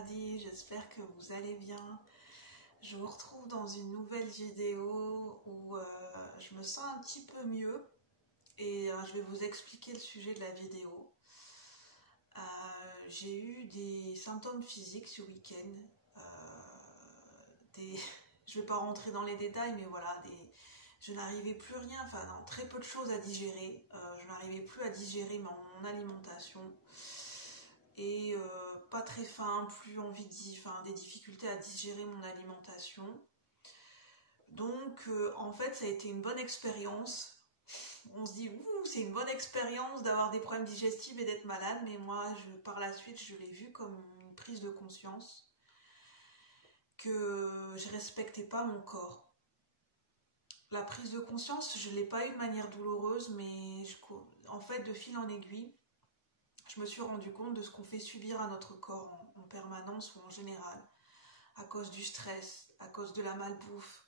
paradis, j'espère que vous allez bien. Je vous retrouve dans une nouvelle vidéo où je me sens un petit peu mieux et je vais vous expliquer le sujet de la vidéo. J'ai eu des symptômes physiques ce week-end, je ne vais pas rentrer dans les détails, mais voilà, je n'arrivais plus rien, enfin non, très peu de choses à digérer. Je n'arrivais plus à digérer mon alimentation. Et pas très faim, plus envie des difficultés à digérer mon alimentation. Donc en fait ça a été une bonne expérience. On se dit ouh, c'est une bonne expérience d'avoir des problèmes digestifs et d'être malade, mais moi par la suite je l'ai vu comme une prise de conscience que je respectais pas mon corps. La prise de conscience, je l'ai pas eu de manière douloureuse, mais en fait de fil en aiguille, je me suis rendu compte de ce qu'on fait subir à notre corps en permanence ou en général, à cause du stress, à cause de la malbouffe.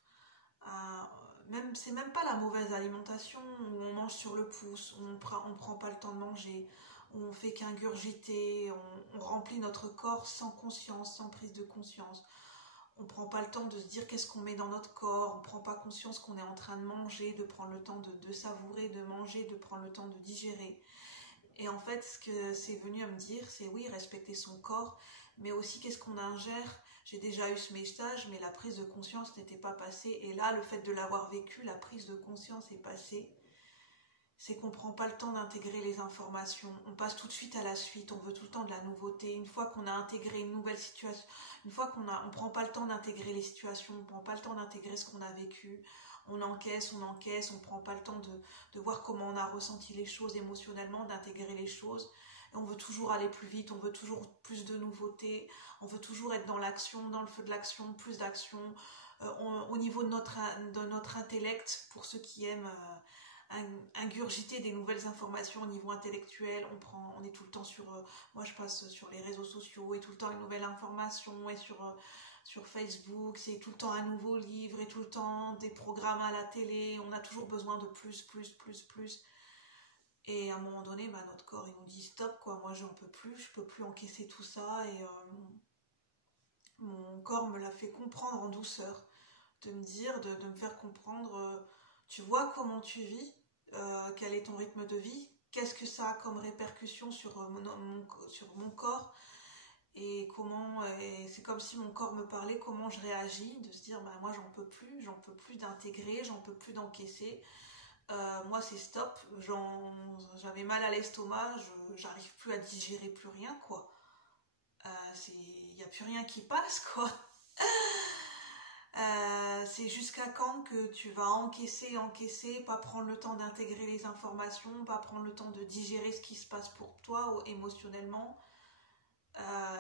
C'est même pas la mauvaise alimentation où on mange sur le pouce, où on prend pas le temps de manger, où on fait qu'ingurgiter, on remplit notre corps sans conscience, sans prise de conscience. On prend pas le temps de se dire qu'est-ce qu'on met dans notre corps, on prend pas conscience qu'on est en train de manger, de prendre le temps de savourer, de manger, de prendre le temps de digérer. Et en fait, ce que c'est venu à me dire, c'est oui, respecter son corps, mais aussi qu'est-ce qu'on ingère. J'ai déjà eu ce message, mais la prise de conscience n'était pas passée. Et là, le fait de l'avoir vécu, la prise de conscience est passée. C'est qu'on ne prend pas le temps d'intégrer les informations. On passe tout de suite à la suite. On veut tout le temps de la nouveauté. Une fois qu'on a intégré une nouvelle situation, une fois qu'on ne prend pas le temps d'intégrer les situations, on ne prend pas le temps d'intégrer ce qu'on a vécu. On encaisse, on ne prend pas le temps de voir comment on a ressenti les choses émotionnellement, d'intégrer les choses. Et on veut toujours aller plus vite, on veut toujours plus de nouveautés, on veut toujours être dans l'action, dans le feu de l'action, plus d'action. Au niveau de notre intellect, pour ceux qui aiment ingurgiter des nouvelles informations au niveau intellectuel, on est tout le temps moi je passe sur les réseaux sociaux et tout le temps une nouvelle information et sur Facebook, c'est tout le temps un nouveau livre et tout le temps des programmes à la télé, on a toujours besoin de plus. Et à un moment donné, notre corps il nous dit stop quoi, moi j'en peux plus, je peux plus encaisser tout ça et mon corps me l'a fait comprendre en douceur, de me dire, de me faire comprendre, tu vois comment tu vis, quel est ton rythme de vie, qu'est-ce que ça a comme répercussion sur mon corps. Et c'est comme si mon corps me parlait, comment je réagis, de se dire moi j'en peux plus d'intégrer, j'en peux plus d'encaisser, moi c'est stop, j'avais mal à l'estomac, j'arrive plus à digérer plus rien quoi, il n'y a plus rien qui passe quoi. C'est jusqu'à quand que tu vas encaisser, pas prendre le temps d'intégrer les informations, pas prendre le temps de digérer ce qui se passe pour toi émotionnellement.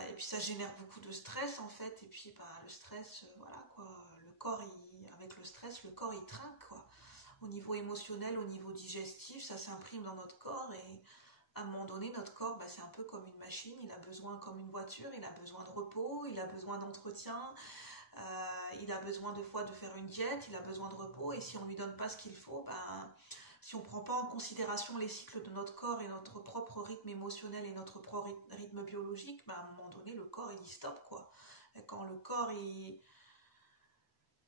Et puis ça génère beaucoup de stress en fait, et puis le stress, voilà quoi, le corps avec le stress, le corps il trinque quoi, au niveau émotionnel, au niveau digestif, ça s'imprime dans notre corps, et à un moment donné notre corps c'est un peu comme une machine, il a besoin, comme une voiture, il a besoin de repos, il a besoin d'entretien, il a besoin de fois de faire une diète, il a besoin de repos, et si on lui donne pas ce qu'il faut, si on ne prend pas en considération les cycles de notre corps et notre propre rythme émotionnel et notre propre rythme biologique, à un moment donné, le corps, il dit stop, quoi. Et quand le corps,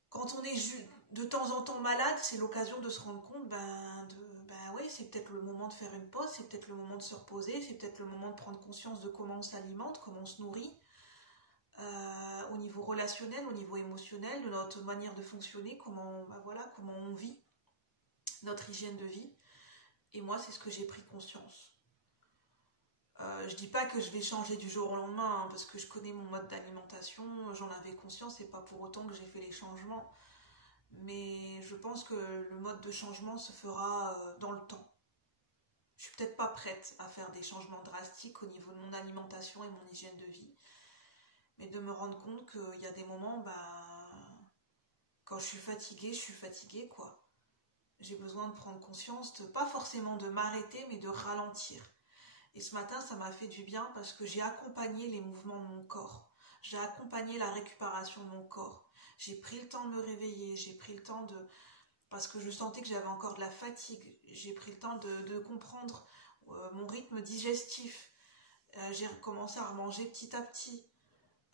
quand on est de temps en temps malade, c'est l'occasion de se rendre compte, oui, c'est peut-être le moment de faire une pause, c'est peut-être le moment de se reposer, c'est peut-être le moment de prendre conscience de comment on s'alimente, comment on se nourrit, au niveau relationnel, au niveau émotionnel, de notre manière de fonctionner, comment on vit, notre hygiène de vie. Et moi c'est ce que j'ai pris conscience. Je dis pas que je vais changer du jour au lendemain, parce que je connais mon mode d'alimentation, j'en avais conscience, et pas pour autant que j'ai fait les changements, mais je pense que le mode de changement se fera dans le temps. Je suis peut-être pas prête à faire des changements drastiques au niveau de mon alimentation et mon hygiène de vie, mais de me rendre compte qu'il y a des moments, quand je suis fatiguée quoi. J'ai besoin de prendre conscience, pas forcément de m'arrêter, mais de ralentir. Et ce matin, ça m'a fait du bien parce que j'ai accompagné les mouvements de mon corps. J'ai accompagné la récupération de mon corps. J'ai pris le temps de me réveiller, j'ai pris le temps parce que je sentais que j'avais encore de la fatigue. J'ai pris le temps de comprendre mon rythme digestif. J'ai recommencé à manger petit à petit.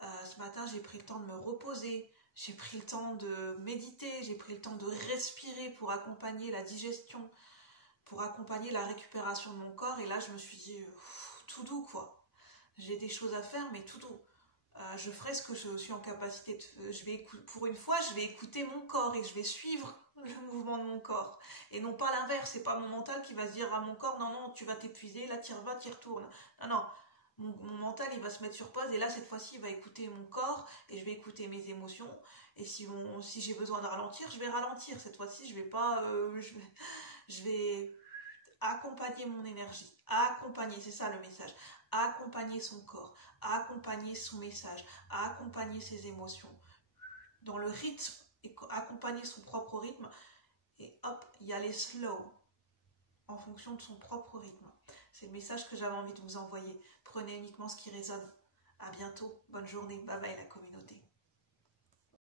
Ce matin, j'ai pris le temps de me reposer, j'ai pris le temps de méditer, j'ai pris le temps de respirer pour accompagner la digestion, pour accompagner la récupération de mon corps. Et là, je me suis dit, tout doux quoi. J'ai des choses à faire, mais tout doux. Je ferai ce que je suis en capacité de... Pour une fois, je vais écouter mon corps et je vais suivre le mouvement de mon corps. Et non pas l'inverse, c'est pas mon mental qui va se dire à mon corps, non, non, tu vas t'épuiser, là, tu vas, tu retournes. Non, non. Mon mental, il va se mettre sur pause et là, cette fois-ci, il va écouter mon corps et je vais écouter mes émotions. Et si j'ai besoin de ralentir, je vais ralentir. Cette fois-ci, je vais pas... je vais accompagner mon énergie. Accompagner, c'est ça le message. Accompagner son corps. Accompagner son message. Accompagner ses émotions. Dans le rythme, et accompagner son propre rythme. Et hop, y aller slow. En fonction de son propre rythme. C'est le message que j'avais envie de vous envoyer. Prenez uniquement ce qui résonne. À bientôt. Bonne journée. Bye bye la communauté.